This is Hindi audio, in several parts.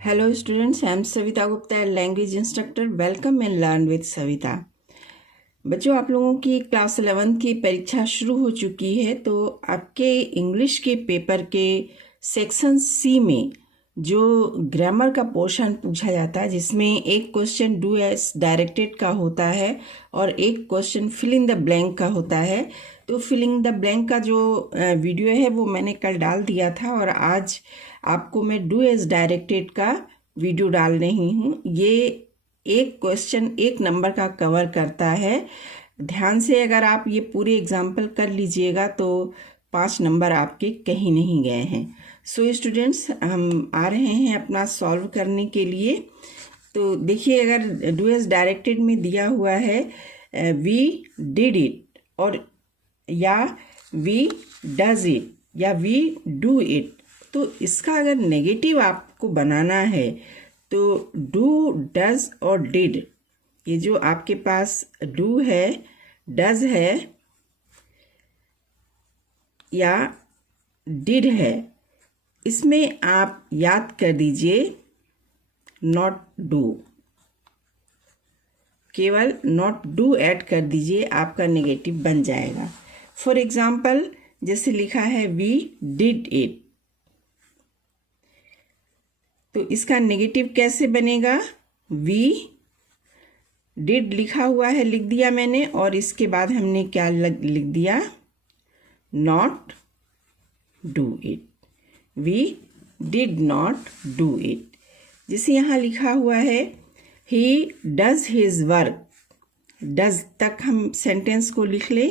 Hello students, I am Savita Gupta, language instructor. Welcome and learn with Savita. बच्चों, आप लोगों की क्लास 11 की परीक्षा शुरू हो चुकी है। तो आपके इंग्लिश के पेपर के सेक्शन सी में जो ग्रामर का पोर्शन पूछा जाता है, जिसमें एक क्वेश्चन डू एज डायरेक्टेड का होता है और एक question fill in the blank का होता है। तो फिल इन द ब्लैंक का जो वीडियो है वो मैंने कल डाल दिया था और आज आपको मैं डू एज डायरेक्टेड का वीडियो डाल रही हूँ। ये एक क्वेश्चन एक नंबर का कवर करता है। ध्यान से अगर आप ये पूरे एग्जाम्पल कर लीजिएगा तो 5 नंबर आपके कहीं नहीं गए हैं। सो स्टूडेंट्स, हम आ रहे हैं अपना सॉल्व करने के लिए। तो देखिए, अगर डू एज डायरेक्टेड में दिया हुआ है वी डिड इट और या वी डज इट या वी डू इट, तो इसका अगर नेगेटिव आपको बनाना है तो डू, डज और डिड, ये जो आपके पास डू है, डज है या डिड है, इसमें आप याद कर दीजिए नॉट डू, केवल नॉट डू ऐड कर दीजिए, आपका नेगेटिव बन जाएगा। फॉर एग्जाम्पल, जैसे लिखा है वी डिड इट, तो इसका नेगेटिव कैसे बनेगा? वी डिड लिखा हुआ है, लिख दिया मैंने, और इसके बाद हमने क्या लिख दिया? Not do it. We did not do it. जैसे यहाँ लिखा हुआ है he does his work, does तक हम सेंटेंस को लिख ले,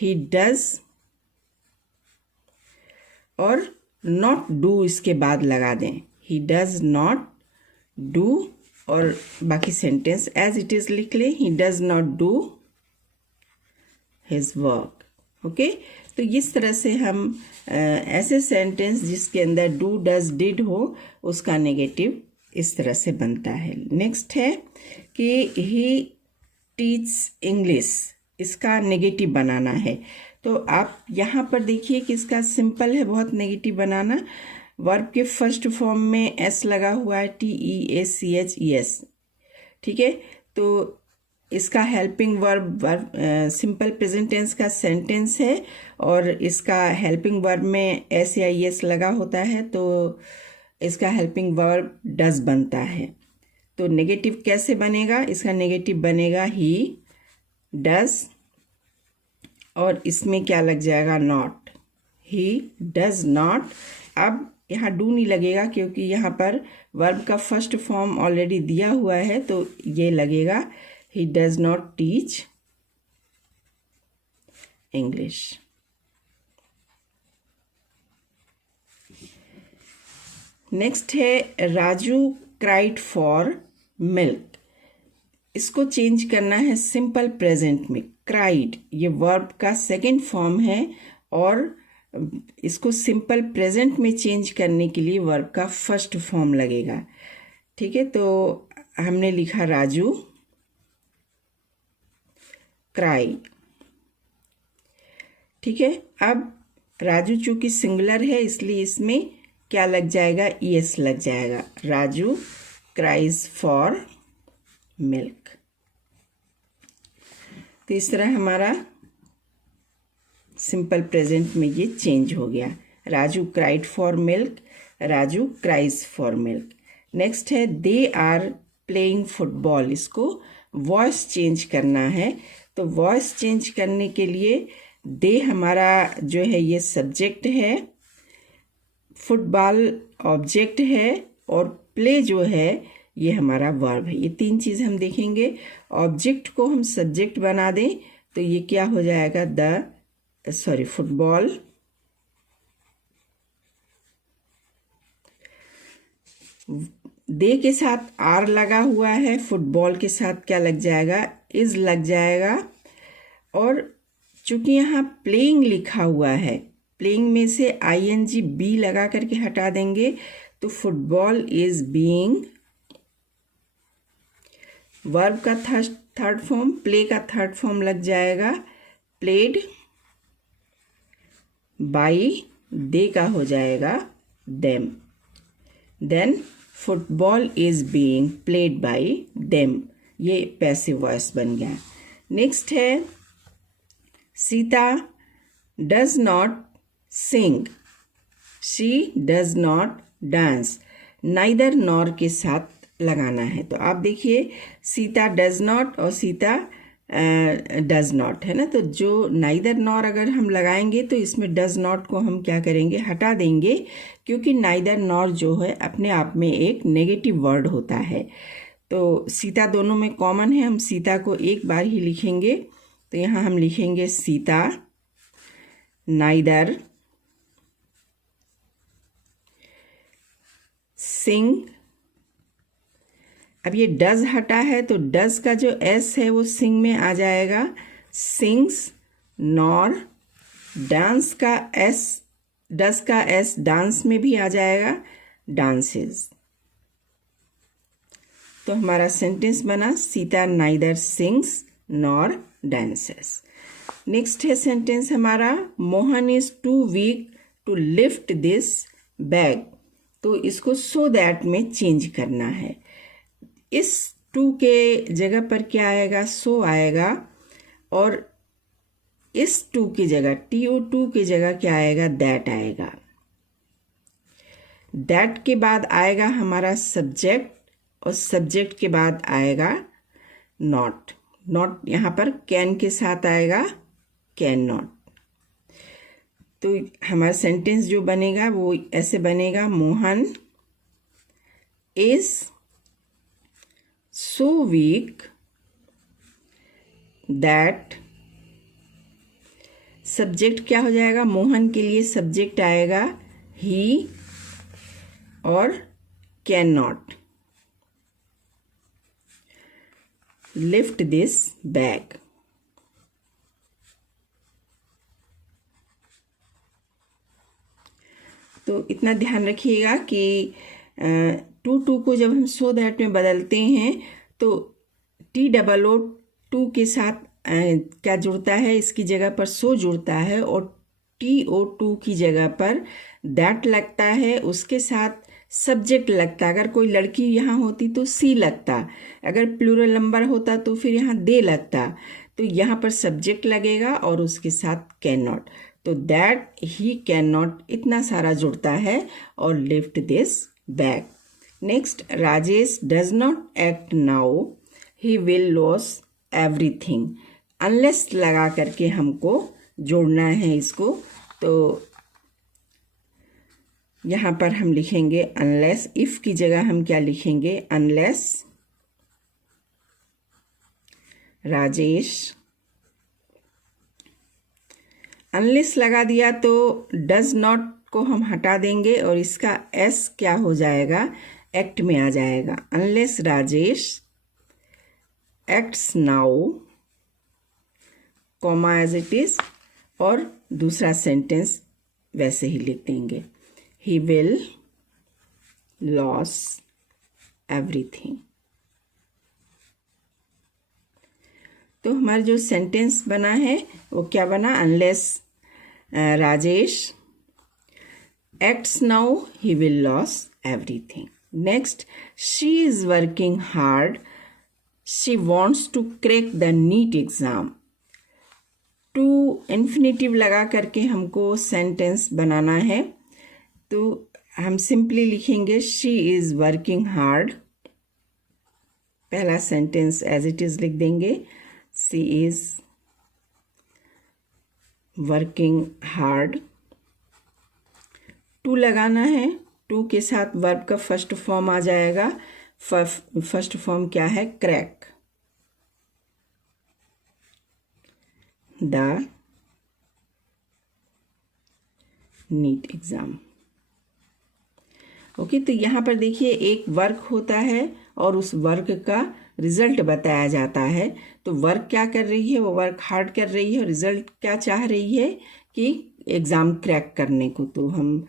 ही डज, और नॉट डू इसके बाद लगा दें, ही डज नॉट डू, और बाकी सेंटेंस एज इट इज लिख ले, he does not do his work. Okay, तो इस तरह से हम ऐसे सेंटेंस जिसके अंदर डू, डज, डिड हो, उसका नेगेटिव इस तरह से बनता है। नेक्स्ट है कि ही टीच इंग्लिश, इसका नेगेटिव बनाना है। तो आप यहाँ पर देखिए कि इसका सिंपल है बहुत नेगेटिव बनाना। वर्ब के फर्स्ट फॉर्म में एस लगा हुआ है, TEACHES, ठीक है। तो इसका helping verb simple present tense का सेंटेंस है और इसका हेल्पिंग वर्ब में एस या ES लगा होता है, तो इसका हेल्पिंग वर्ब डज बनता है। तो नेगेटिव कैसे बनेगा? इसका नेगेटिव बनेगा ही डज, और इसमें क्या लग जाएगा? Not, he does not. अब यहाँ डू नहीं लगेगा क्योंकि यहाँ पर वर्ब का फर्स्ट फॉर्म ऑलरेडी दिया हुआ है, तो ये लगेगा he does not teach English. Next है राजू क्राइड फॉर मिल्क। इसको चेंज करना है सिंपल प्रेजेंट में। क्राइड ये वर्ब का सेकंड फॉर्म है और इसको सिंपल प्रेजेंट में चेंज करने के लिए वर्ब का फर्स्ट फॉर्म लगेगा, ठीक है। तो हमने लिखा राजू क्राई, ठीक है। अब राजू चूंकि सिंगुलर है इसलिए इसमें क्या लग जाएगा? ES लग जाएगा। Raju cries for milk. तो इस तरह हमारा सिंपल प्रेजेंट में ये चेंज हो गया। Raju cried for milk, Raju cries for milk. Next है दे आर प्लेइंग फुटबॉल। इसको वॉइस चेंज करना है, तो वॉइस चेंज करने के लिए दे हमारा जो है ये सब्जेक्ट है, फुटबॉल ऑब्जेक्ट है और प्ले जो है ये हमारा वर्ब है। ये 3 चीज़ हम देखेंगे। ऑब्जेक्ट को हम सब्जेक्ट बना दें तो ये क्या हो जाएगा? फुटबॉल, दे के साथ आर लगा हुआ है, फुटबॉल के साथ क्या लग जाएगा? इज लग जाएगा। और चूंकि यहाँ प्लेइंग लिखा हुआ है, प्लेइंग में से ING बी लगा करके हटा देंगे तो फुटबॉल इज बीइंग, वर्ब का थर्ड फॉर्म, प्ले का थर्ड फॉर्म लग जाएगा प्लेड, बाई दे का हो जाएगा them, then football is being played by them, ये पैसिव वॉइस बन गया। नेक्स्ट है Sita does not sing, she does not dance, neither nor के साथ लगाना है। तो आप देखिए सीता डज नॉट और सीता डज नॉट है ना, तो जो नाइदर नॉर अगर हम लगाएंगे तो इसमें डज नॉट को हम क्या करेंगे, हटा देंगे, क्योंकि नाइदर नॉर जो है अपने आप में एक नेगेटिव वर्ड होता है। तो सीता दोनों में कॉमन है, हम सीता को एक बार ही लिखेंगे। तो यहाँ हम लिखेंगे सीता नाइदर सिंग। अब ये डज हटा है तो डज का जो एस है वो सिंग में आ जाएगा, सिंग्स, नॉर डांस का एस, डज का एस डांस में भी आ जाएगा, डांसेस। तो हमारा सेंटेंस बना Sita neither sings nor dances. Next है सेंटेंस हमारा Mohan is too weak to lift this bag. तो इसको सो दैट में चेंज करना है। इस टू के जगह पर क्या आएगा, सो आएगा, और इस टू की जगह TO2 की जगह क्या आएगा, दैट आएगा। दैट के बाद आएगा हमारा सब्जेक्ट, और सब्जेक्ट के बाद आएगा नॉट। नॉट यहाँ पर कैन के साथ आएगा, कैन नॉट। तो हमारा सेंटेंस जो बनेगा वो ऐसे बनेगा, Mohan is so weak that, subject क्या हो जाएगा, मोहन के लिए सब्जेक्ट आएगा ही और can not lift this bag. तो इतना ध्यान रखिएगा कि टू को जब हम सो दैट में बदलते हैं तो TOO के साथ क्या जुड़ता है, इसकी जगह पर सो जुड़ता है, और TO2 की जगह पर दैट लगता है, उसके साथ सब्जेक्ट लगता। अगर कोई लड़की यहाँ होती तो सी लगता, अगर प्लूरल नंबर होता तो फिर यहाँ दे लगता। तो यहाँ पर सब्जेक्ट लगेगा और उसके साथ कैन नॉट। तो दैट ही कैन नॉट इतना सारा जुड़ता है, और lift this bag. Next, Rajesh does not act now, he will lose everything. Unless लगा करके हमको जोड़ना है इसको। तो यहाँ पर हम लिखेंगे अनलेस, इफ की जगह हम क्या लिखेंगे, अनलेस राजेश। अनलेस लगा दिया तो डज नॉट को हम हटा देंगे और इसका एस क्या हो जाएगा, एक्ट में आ जाएगा। Unless Rajesh acts now, comma as it is, और दूसरा सेंटेंस वैसे ही लिख देंगे, ही विल लॉस एवरीथिंग। तो हमारा जो सेंटेंस बना है वो क्या बना, unless Rajesh acts now he will lose everything. Next, she is working hard, she wants to crack the NEET exam. To infinitive लगा करके हमको सेंटेंस बनाना है। तो हम सिंपली लिखेंगे शी इज वर्किंग हार्ड, पहला सेंटेंस एज इट इज लिख देंगे, she is working hard. To लगाना है, टू के साथ वर्ब का फर्स्ट फॉर्म आ जाएगा। फर्स्ट फॉर्म क्या है, crack the NEET exam. Okay, तो यहाँ पर देखिए एक वर्क होता है और उस वर्क का रिजल्ट बताया जाता है। तो वर्क क्या कर रही है, वो वर्क हार्ड कर रही है, और रिजल्ट क्या चाह रही है कि एग्ज़ाम क्रैक करने को। तो हम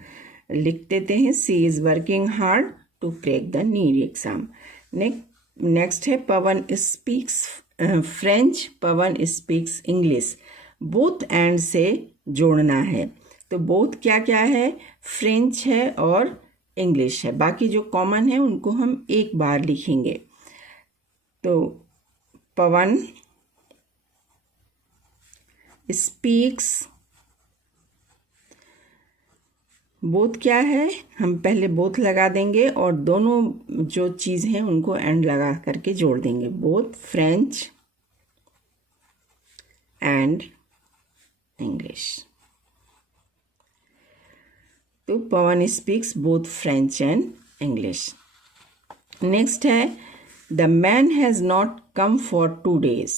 लिख देते हैं she is working hard to crack the NEET exam. Next है Pavan speaks French, Pavan speaks English. Both and से जोड़ना है। तो बोथ क्या क्या है, फ्रेंच है और इंग्लिश है। बाकी जो कॉमन है उनको हम एक बार लिखेंगे। तो पवन स्पीक्स, बोथ क्या है, हम पहले बोथ लगा देंगे और दोनों जो चीज़ हैं उनको एंड लगा करके जोड़ देंगे। Both French and English. तो Pavan speaks both French and English. Next है the man has not come for 2 days,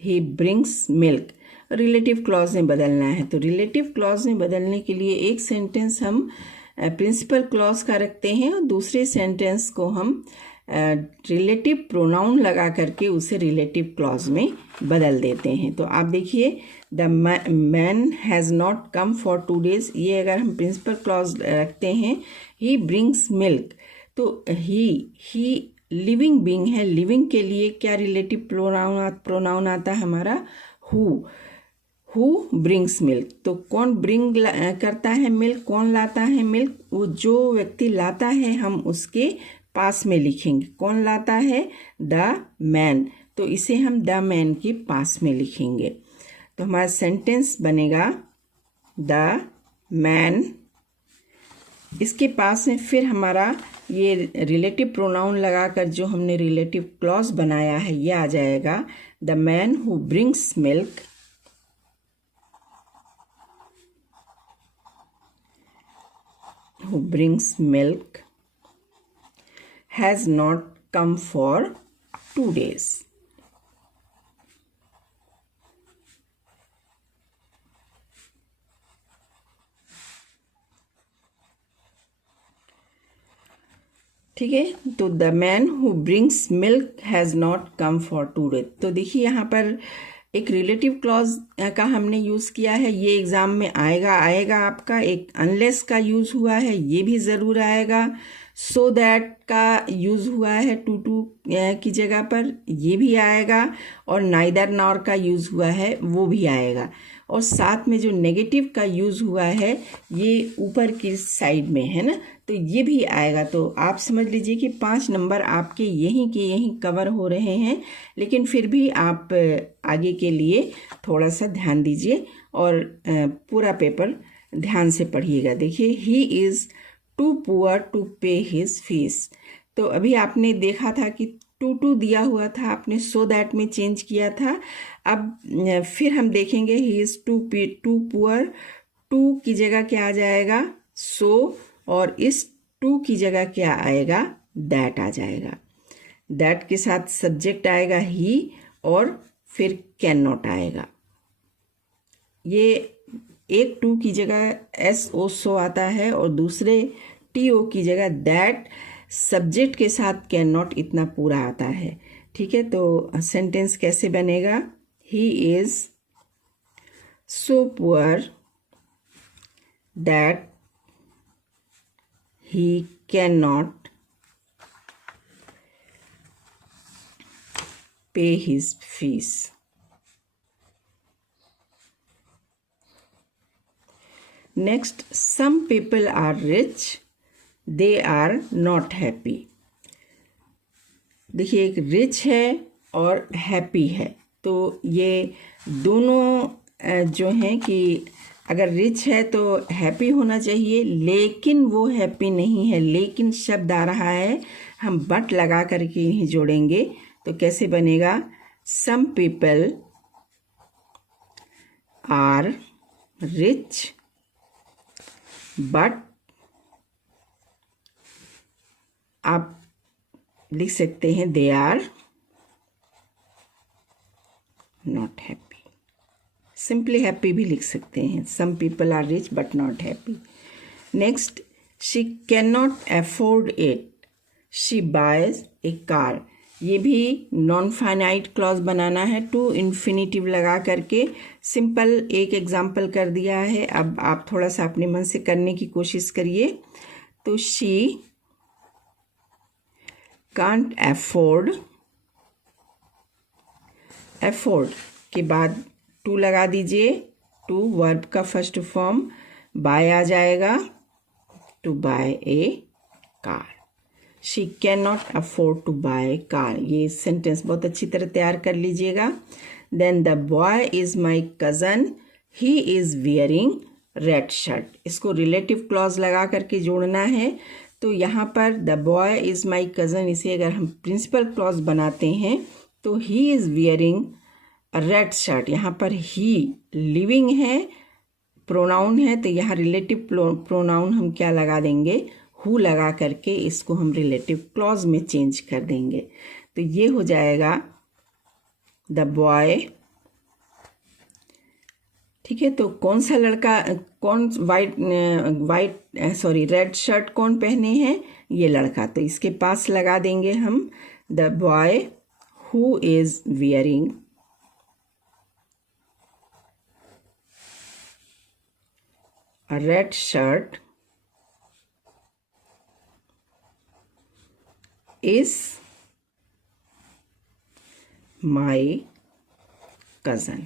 he brings milk. Relative clause में बदलना है। तो रिलेटिव क्लॉज में बदलने के लिए एक सेंटेंस हम प्रिंसिपल क्लॉज का रखते हैं और दूसरे सेंटेंस को हम रिलेटिव प्रोनाउन लगा करके उसे रिलेटिव क्लॉज में बदल देते हैं। तो आप देखिए the man has not come for 2 days, ये अगर हम प्रिंसिपल क्लॉज रखते हैं ही ब्रिंग्स मिल्क, तो ही लिविंग बीइंग है। लिविंग के लिए क्या रिलेटिव प्रोनाउन आता है हमारा हु ब्रिंग्स मिल्क। तो कौन ब्रिंग करता है मिल्क, कौन लाता है मिल्क, वो जो व्यक्ति लाता है हम उसके पास में लिखेंगे। कौन लाता है, द मैन, तो इसे हम द मैन के पास में लिखेंगे। तो हमारा सेंटेंस बनेगा द मैन, इसके पास में फिर हमारा ये रिलेटिव प्रोनाउन लगाकर जो हमने रिलेटिव क्लॉज बनाया है ये आ जाएगा the man who brings milk has not come for 2 days. ठीक है, तो the man who brings milk has not come for 2 days। तो देखिए यहाँ पर एक रिलेटिव क्लॉज का हमने यूज़ किया है, ये एग्ज़ाम में आएगा आपका। एक अनलेस का यूज़ हुआ है, ये भी ज़रूर आएगा। सो दैट का यूज़ हुआ है टू की जगह पर, ये भी आएगा। और नाइदर नॉर का यूज़ हुआ है वो भी आएगा। और साथ में जो नेगेटिव का यूज़ हुआ है ये ऊपर की साइड में है ना, तो ये भी आएगा। तो आप समझ लीजिए कि 5 नंबर आपके यहीं के यहीं कवर हो रहे हैं। लेकिन फिर भी आप आगे के लिए थोड़ा सा ध्यान दीजिए और पूरा पेपर ध्यान से पढ़िएगा। देखिए he is too poor to pay his fees. तो अभी आपने देखा था कि टू दिया हुआ था, आपने सो दैट में चेंज किया था। अब फिर हम देखेंगे he is too poor, to की जगह क्या आ जाएगा, सो, और इस टू की जगह क्या आएगा, दैट आ जाएगा। दैट के साथ सब्जेक्ट आएगा ही और फिर कैन नॉट आएगा। ये एक टू की जगह एस ओ सो आता है और दूसरे टी ओ की जगह दैट, सब्जेक्ट के साथ कैन नॉट, इतना पूरा आता है। ठीक है, तो सेंटेंस कैसे बनेगा, he is so poor that he cannot pay his fees. Next, some people are rich, they are not happy. देखिए एक रिच है और हैप्पी है, तो ये दोनों जो हैं कि अगर रिच है तो हैप्पी होना चाहिए, लेकिन वो हैप्पी नहीं है। लेकिन शब्द आ रहा है, हम बट लगा करके ही जोड़ेंगे। तो कैसे बनेगा, some people are rich but, आप लिख सकते हैं they are not happy. Simply happy भी लिख सकते हैं, some people are rich but not happy. Next, she can not afford it, she buys a car. ये भी नॉन फाइनाइट क्लॉज बनाना है, टू इन्फिनिटिव लगा करके। सिंपल एक एग्जाम्पल कर दिया है, अब आप थोड़ा सा अपने मन से करने की कोशिश करिए। तो शी कांट अफोर्ड, अफोर्ड के बाद टू लगा दीजिए, टू वर्ब का फर्स्ट फॉर्म, बाय आ जाएगा, to buy a car. She can not afford to buy car. ये सेंटेंस बहुत अच्छी तरह तैयार कर लीजिएगा। Then the boy is my cousin, he is wearing red shirt. इसको रिलेटिव क्लॉज लगा करके जोड़ना है। तो यहाँ पर the boy is my cousin, इसे अगर हम प्रिंसिपल क्लॉज बनाते हैं तो he is wearing red shirt. यहाँ पर ही लिविंग है, प्रोनाउन है, तो यहाँ रिलेटिव प्रोनाउन हम क्या लगा देंगे, हु लगा करके इसको हम रिलेटिव क्लॉज में चेंज कर देंगे। तो ये हो जाएगा द बॉय। ठीक है, तो कौन सा लड़का, कौन रेड शर्ट कौन पहने हैं, ये लड़का, तो इसके पास लगा देंगे हम the boy who is wearing a red shirt is my cousin।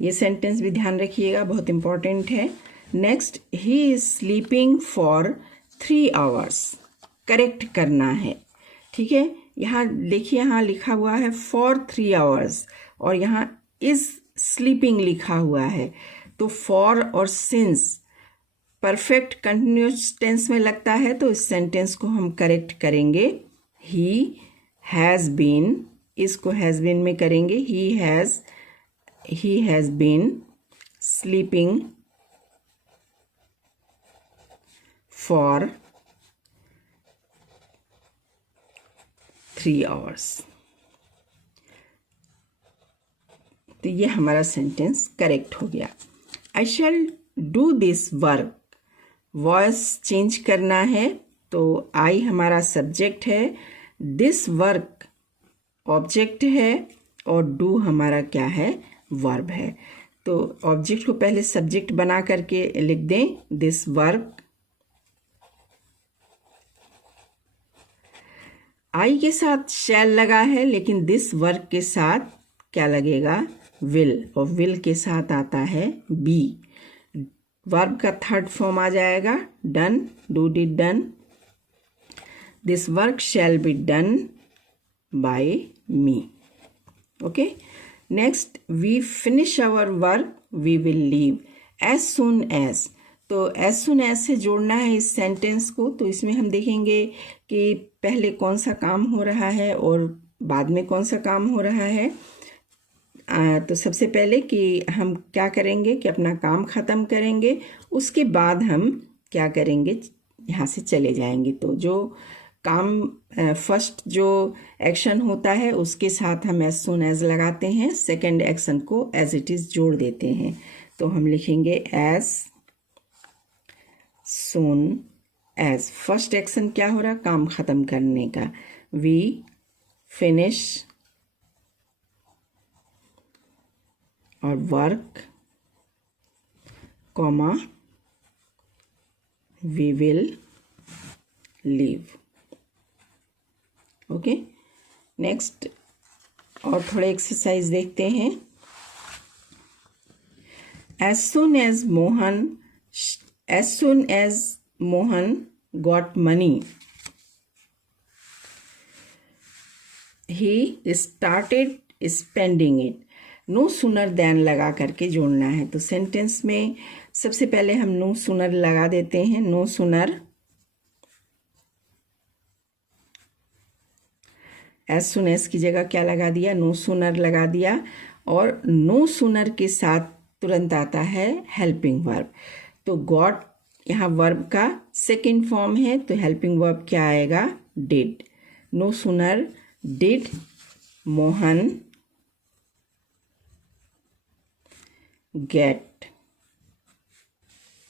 ये सेंटेंस भी ध्यान रखिएगा, बहुत इंपॉर्टेंट है। Next, he is sleeping for 3 hours। Correct करना है, ठीक है। यहाँ देखिए, यहाँ लिखा हुआ है फॉर 3 hours और यहाँ इज स्लीपिंग लिखा हुआ है। तो फॉर और सिंस परफेक्ट कंटिन्यूस टेंस में लगता है, तो इस सेंटेंस को हम करेक्ट करेंगे। ही हैज़ बीन, इसको हैज़ बीन में करेंगे। He has been sleeping for 3 hours। तो ये हमारा सेंटेंस करेक्ट हो गया। I shall do this work, voice change करना है, तो आई हमारा सब्जेक्ट है, दिस वर्क ऑब्जेक्ट है और डू हमारा क्या है, वर्ब है। तो ऑब्जेक्ट को पहले सब्जेक्ट बना करके लिख दें, दिस वर्क। आई के साथ शैल लगा है, लेकिन दिस वर्क के साथ क्या लगेगा, विल, और विल के साथ आता है बी। वर्ब का थर्ड फॉर्म आ जाएगा done, do did done. This work shall be done by me. Okay, next, we finish our work we will leave as soon as. तो एज सुन एज से जोड़ना है इस सेंटेंस को। तो इसमें हम देखेंगे कि पहले कौन सा काम हो रहा है और बाद में कौन सा काम हो रहा है। तो सबसे पहले कि हम क्या करेंगे कि अपना काम ख़त्म करेंगे, उसके बाद हम क्या करेंगे, यहाँ से चले जाएंगे। तो जो काम फर्स्ट जो एक्शन होता है उसके साथ हम एज सुन एज लगाते हैं, सेकंड एक्शन को एज इट इज़ जोड़ देते हैं। तो हम लिखेंगे as soon as. First action क्या हो रहा, काम ख़त्म करने का, we finish our work comma we will leave. Okay, next और थोड़े एक्सरसाइज देखते हैं। As soon as Mohan got money he started spending it. No sooner than लगा करके जोड़ना है। तो सेंटेंस में सबसे पहले हम नो सूनर लगा देते हैं। No sooner, as soon as की जगह क्या लगा दिया, नो सूनर लगा दिया। और नो सूनर के साथ तुरंत आता है हेल्पिंग वर्ब। तो गॉट यहाँ वर्ब का सेकेंड फॉर्म है, तो हेल्पिंग वर्ब क्या आएगा, did. No sooner did Mohan get,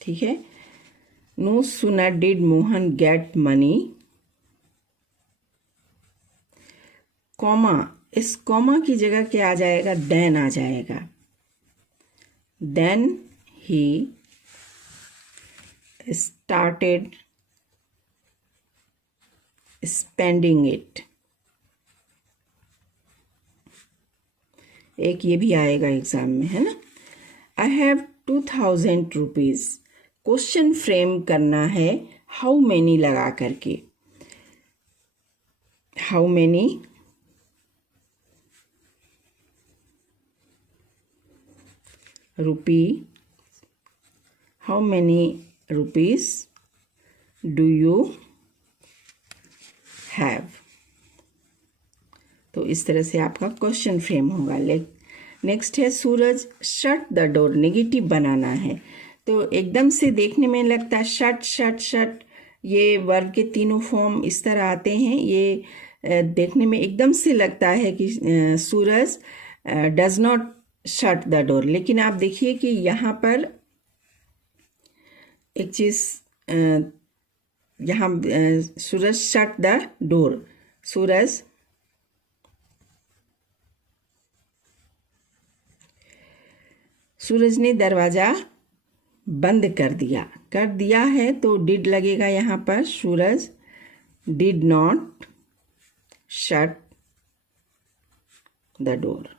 ठीक है। No sooner did Mohan get money, comma, इस कॉमा की जगह क्या आ जाएगा, देन आ जाएगा। Then he started spending it. एक ये भी आएगा एग्जाम में, है ना। I have 2000 rupees, question frame करना है हाउ मैनी लगा करके। How many rupee, how many rupees do you have. तो इस तरह से आपका क्वेश्चन फ्रेम होगा। नेक्स्ट है सूरज शट द डोर, नेगेटिव बनाना है। तो एकदम से देखने में लगता है शट शट शट, ये वर्ब के तीनों फॉर्म इस तरह आते हैं। ये देखने में एकदम से लगता है कि Suraj does not shut the door, लेकिन आप देखिए कि यहाँ पर एक चीज़, यहाँ Suraj shut the door, Suraj ने दरवाज़ा बंद कर दिया है, तो डिड लगेगा यहाँ पर। Suraj did not shut the door.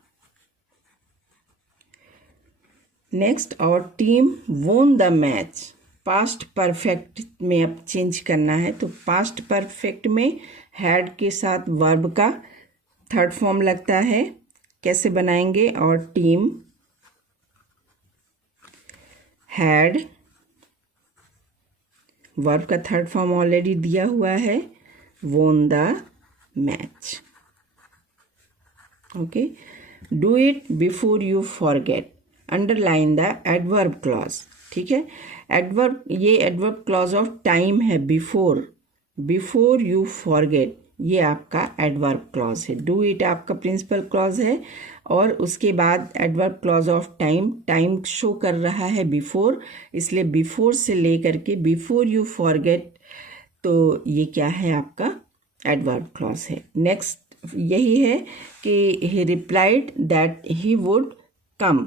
Next, our team won the match. Past perfect में अब चेंज करना है, तो पास्ट परफेक्ट में हैड के साथ वर्ब का थर्ड फॉर्म लगता है। कैसे बनाएंगे? और टीम हैड, वर्ब का थर्ड फॉर्म ऑलरेडी दिया हुआ है, वोन the match. Okay, do it before you forget, underline the adverb clause. ठीक है, एडवर्ब, ये एडवर्ब क्लॉज ऑफ टाइम है, बिफोर यू फॉरगेट, ये आपका एडवर्ब क्लॉज है। डू इट आपका प्रिंसिपल क्लॉज है, और उसके बाद adverb clause of time show कर रहा है बिफोर, इसलिए बिफोर से लेकर के बिफोर यू फॉरगेट, तो ये क्या है? आपका एडवर्ब क्लॉज है। नेक्स्ट यही है कि ही replied that he would come,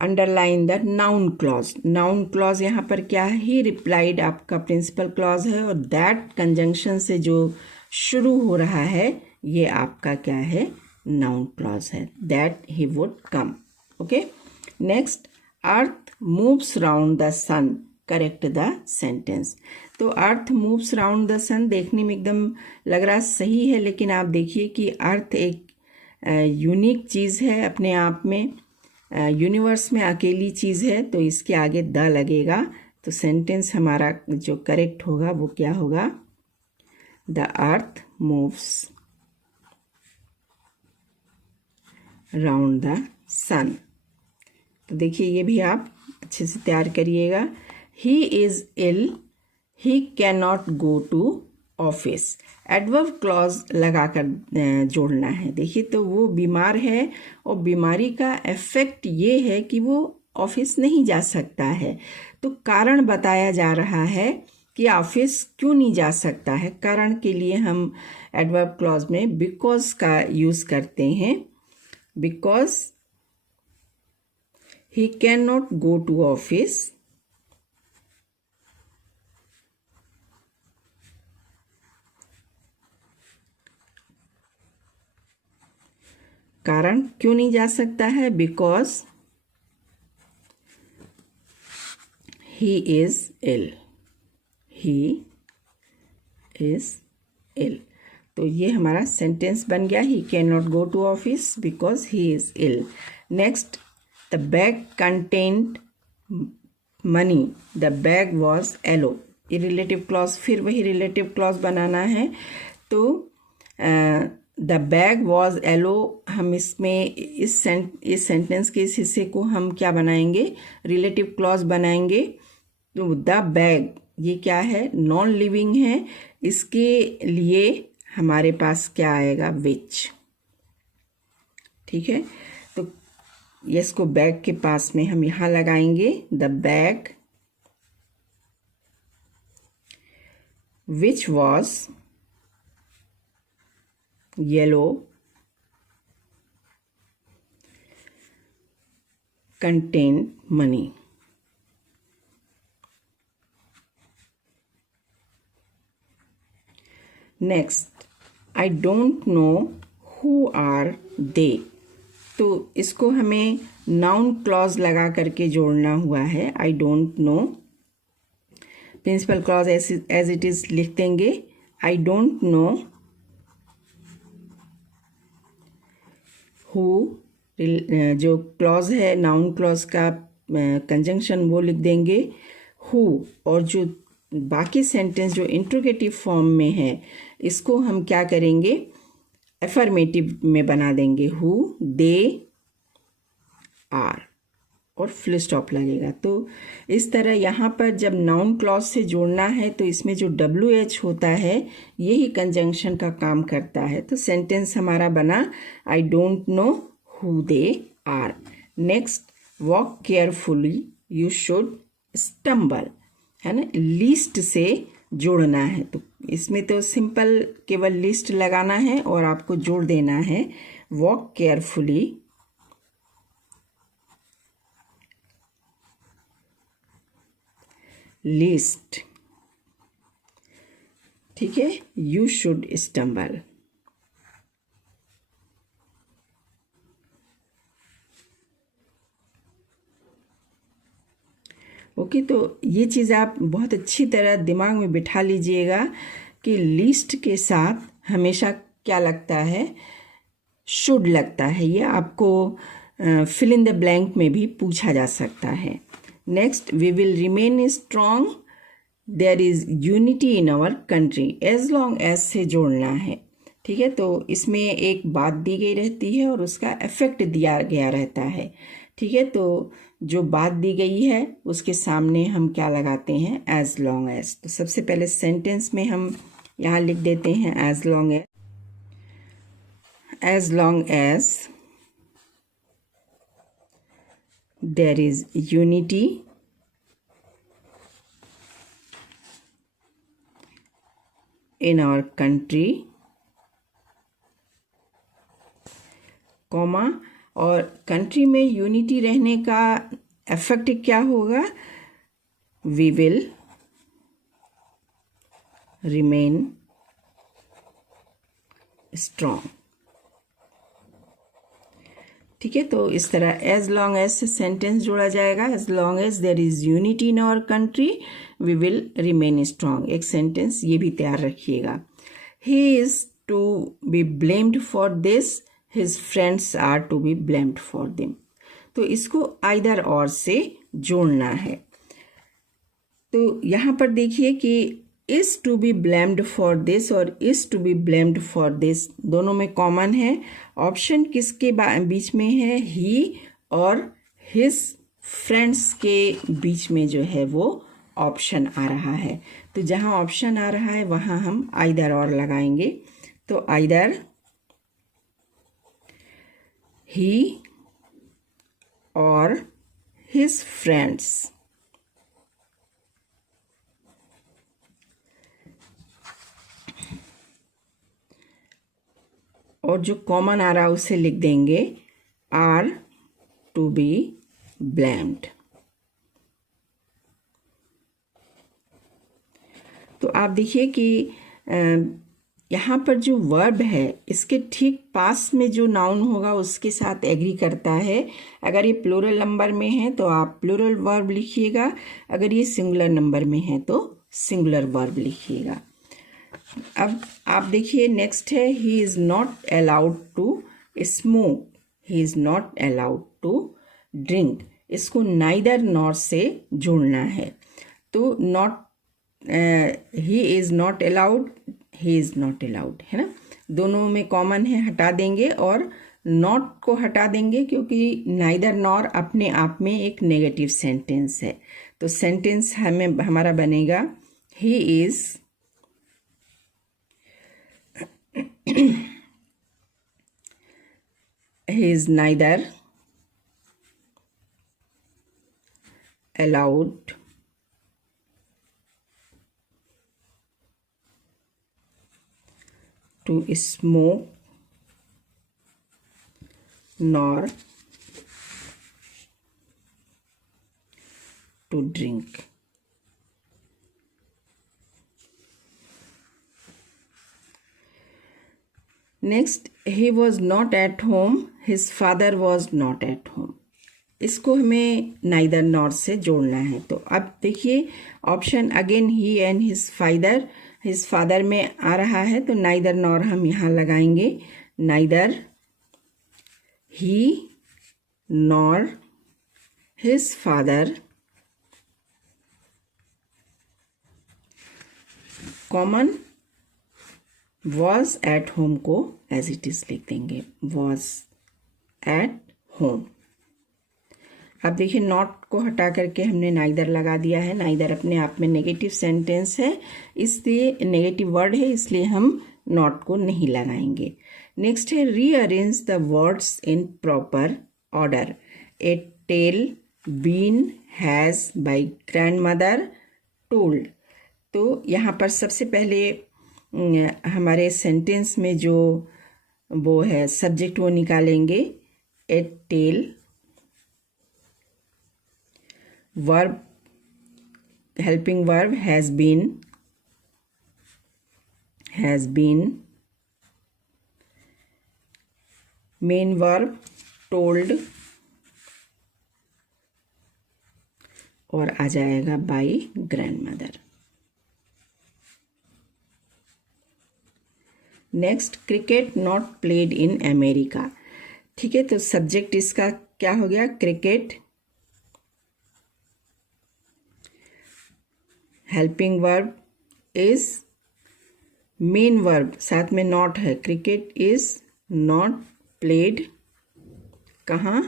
underline the noun clause. Noun clause यहाँ पर क्या है? ही रिप्लाइड आपका प्रिंसिपल क्लॉज है, और दैट कंजंक्शन से जो शुरू हो रहा है ये आपका क्या है? नाउन क्लॉज है, that he would come. Okay, next, earth moves round the sun, correct the sentence. तो earth moves round the sun देखने में एकदम लग रहा सही है, लेकिन आप देखिए कि अर्थ एक यूनिक चीज़ है अपने आप में, यूनिवर्स में अकेली चीज़ है, तो इसके आगे द लगेगा, तो सेंटेंस हमारा जो करेक्ट होगा वो क्या होगा? The earth moves round the sun. तो देखिए ये भी आप अच्छे से तैयार करिएगा। He is ill, he can not go to office, adverb clause लगाकर जोड़ना है। देखिए तो वो बीमार है, और बीमारी का इफेक्ट ये है कि वो ऑफिस नहीं जा सकता है, तो कारण बताया जा रहा है कि ऑफिस क्यों नहीं जा सकता है। कारण के लिए हम एडवर्ब क्लॉज में बिकॉज का यूज़ करते हैं, because he cannot go to office, कारण क्यों नहीं जा सकता है? Because he is ill, he is ill। तो ये हमारा सेंटेंस बन गया, he cannot go to office because he is ill। Next, the bag contained money, the bag was yellow, ये रिलेटिव क्लॉज, फिर वही रिलेटिव क्लॉज बनाना है। तो द बैग वॉज येलो, हम इसमें इस सेंटेंस के इस हिस्से को हम क्या बनाएंगे? रिलेटिव क्लॉज बनाएंगे। तो द बैग ये क्या है? नॉन लिविंग है, इसके लिए हमारे पास क्या आएगा? विच। ठीक है, तो यस को बैग के पास में हम यहाँ लगाएंगे, the bag which was yellow contain money. Next, I don't know who are they, तो इसको हमें नाउन क्लॉज लगा करके जोड़ना हुआ है, I don't know. Principal clause as it is लिख देंगे। आई डोंट नो हु, जो क्लॉज है नाउन क्लॉज का कंजंक्शन वो लिख देंगे हु, और जो बाकी सेंटेंस जो इंट्रोगेटिव फॉर्म में है इसको हम क्या करेंगे, एफर्मेटिव में बना देंगे, हु, दे, आर, और फुल स्टॉप लगेगा। तो इस तरह यहाँ पर जब नाउन क्लॉज से जोड़ना है तो इसमें जो WH होता है यही कंजंक्शन का काम करता है। तो सेंटेंस हमारा बना, I don't know who they are. Next, walk carefully you should stumble, है ना, लिस्ट से जोड़ना है। तो इसमें तो सिंपल केवल लिस्ट लगाना है और आपको जोड़ देना है, वॉक केयरफुली लिस्ट, ठीक है, यू शुड स्टम्बल। ओके, तो ये चीज़ आप बहुत अच्छी तरह दिमाग में बिठा लीजिएगा कि लिस्ट के साथ हमेशा क्या लगता है, शुड लगता है। ये आपको फिल इन द ब्लैंक में भी पूछा जा सकता है। Next, we will remain strong there is unity in our country, as long as से जोड़ना है। ठीक है, तो इसमें एक बात दी गई रहती है और उसका इफेक्ट दिया गया रहता है। ठीक है, तो जो बात दी गई है उसके सामने हम क्या लगाते हैं, एज लॉन्ग एज। तो सबसे पहले सेंटेंस में हम यहाँ लिख देते हैं as long as there is unity in our country, comma, और कंट्री में यूनिटी रहने का इफेक्ट क्या होगा, वी विल रिमेन स्ट्रॉन्ग। ठीक है, तो इस तरह एज लॉन्ग एज से सेंटेंस जोड़ा जाएगा, as long as there is unity in our country we will remain strong. एक सेंटेंस ये भी तैयार रखिएगा, he is to be blamed for this, his friends are to be blamed for them. तो इसको आइदर और से जोड़ना है। तो यहाँ पर देखिए कि is to be blamed for this और is to be blamed for this दोनों में कॉमन है। ऑप्शन किसके बीच में है, ही और हिज फ्रेंड्स के बीच में जो है वो ऑप्शन आ रहा है। तो जहाँ ऑप्शन आ रहा है वहाँ हम आइदर और लगाएंगे। तो आइदर ही और हिज फ्रेंड्स, और जो कॉमन आ रहा है उसे लिख देंगे आर टू बी ब्लेम्ड। तो आप देखिए कि यहाँ पर जो वर्ब है इसके ठीक पास में जो नाउन होगा उसके साथ एग्री करता है। अगर ये प्लूरल नंबर में है तो आप प्लूरल वर्ब लिखिएगा, अगर ये सिंगुलर नंबर में है तो सिंगुलर वर्ब लिखिएगा। अब आप देखिए नेक्स्ट है, he is not allowed to smoke, he is not allowed to drink. इसको नाइदर नॉर से जोड़ना है। तो not, he is not allowed, he is not allowed, है ना, दोनों में कॉमन है, हटा देंगे और नॉट को हटा देंगे क्योंकि नाइदर नॉर अपने आप में एक नेगेटिव सेंटेंस है। तो सेंटेंस हमारा बनेगा, he is he is neither allowed to smoke nor to drink. Next, he was not at home, his father was not at home. इसको हमें नाइदर नॉर से जोड़ना है। तो अब देखिए option again he and his father में आ रहा है, तो नाइदर नॉर हम यहाँ लगाएंगे। Neither he nor his father common was at home को एज इट इज लिख देंगे, वॉज एट होम। अब देखिए नॉट को हटा करके हमने नाइदर लगा दिया है। नाइदर अपने आप में नेगेटिव सेंटेंस है, इसलिए नेगेटिव वर्ड है, इसलिए हम नॉट को नहीं लगाएंगे। नेक्स्ट है rearrange the words in proper order. A tale been has by grandmother told. तो यहाँ पर सबसे पहले हमारे सेंटेंस में जो वो है सब्जेक्ट वो निकालेंगे। A tale, verb helping verb has been, main verb told और आ जाएगा by grandmother. Next cricket not played in America. ठीक है, तो सब्जेक्ट इसका क्या हो गया, cricket. Helping verb is, main verb साथ में नॉट है, क्रिकेट इज नॉट प्लेड कहाँ,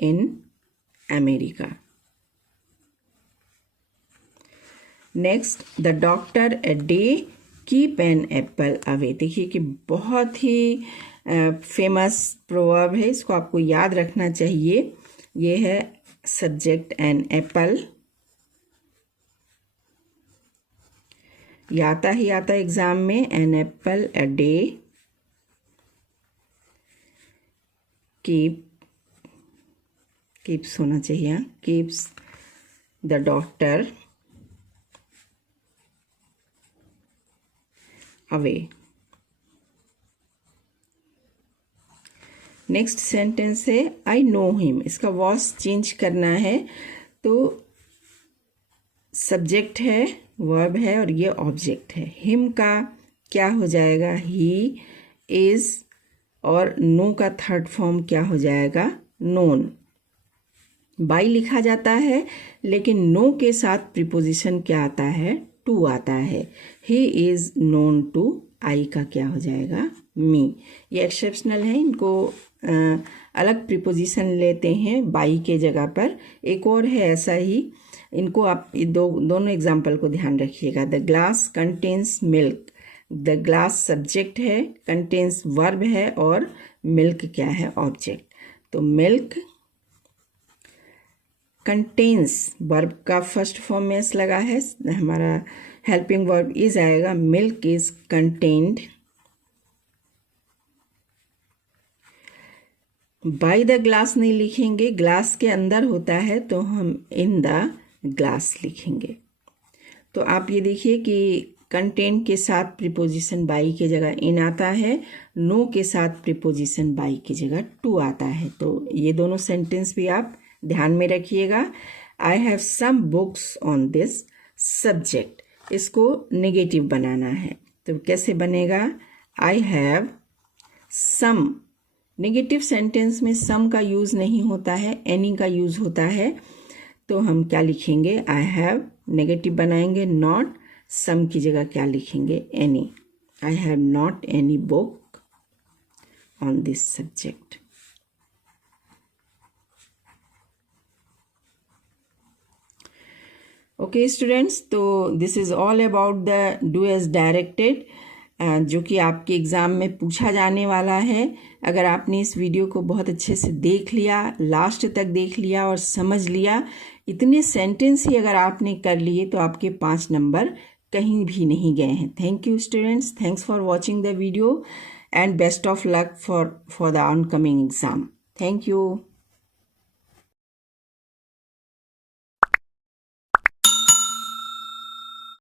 in America. Next the doctor a day keep an apple away. देखिए कि बहुत ही फेमस प्रोवर्ब है, इसको आपको याद रखना चाहिए। ये है सब्जेक्ट एन एप्पल, ये आता ही आता एग्जाम में। An apple a day, keeps होना चाहिए, keeps the doctor away. Next sentence है आई नो हिम। इसका वॉस चेंज करना है, तो सब्जेक्ट है, वर्ब है और ये ऑब्जेक्ट है। हिम का क्या हो जाएगा, ही इज, और नो का थर्ड फॉर्म क्या हो जाएगा, नोन। बाई लिखा जाता है, लेकिन नो के साथ प्रीपोजिशन क्या आता है, टू आता है। ही इज नोन टू, आई का क्या हो जाएगा, मी। ये एक्सेप्शनल है, इनको अलग प्रीपोजिशन लेते हैं बाई के जगह पर। एक और है ऐसा ही, इनको आप दोनों एग्जाम्पल को ध्यान रखिएगा। The glass contains milk, the glass subject है, कंटेन्स वर्ब है और मिल्क क्या है, ऑब्जेक्ट। तो मिल्क कंटेन्स, वर्ब का फर्स्ट फॉर्म में एस लगा है, हमारा हेल्पिंग वर्ब इज आएगा। Milk is contained by the glass, नहीं लिखेंगे, ग्लास के अंदर होता है तो हम इन द ग्लास लिखेंगे। तो आप ये देखिए कि कंटेंट के साथ प्रीपोजिशन बाई की जगह इन आता है, नो के साथ प्रीपोजिशन बाई की जगह टू आता है। तो ये दोनों सेंटेंस भी आप ध्यान में रखिएगा। I have some books on this subject, इसको नेगेटिव बनाना है, तो कैसे बनेगा, I have some. Negative sentence में सम का यूज़ नहीं होता है, एनी का यूज़ होता है। तो हम क्या लिखेंगे, आई हैव, नेगेटिव बनाएंगे, नॉट, सम की जगह क्या लिखेंगे, any. I have not any book on this subject. Okay students, तो this is all about the do as directed, जो कि आपके एग्ज़ाम में पूछा जाने वाला है। अगर आपने इस वीडियो को बहुत अच्छे से देख लिया, लास्ट तक देख लिया और समझ लिया, इतने सेंटेंस ही अगर आपने कर लिए तो आपके 5 नंबर कहीं भी नहीं गए हैं। Thank you students, thanks for watching the video and best of luck for the oncoming exam. Thank you.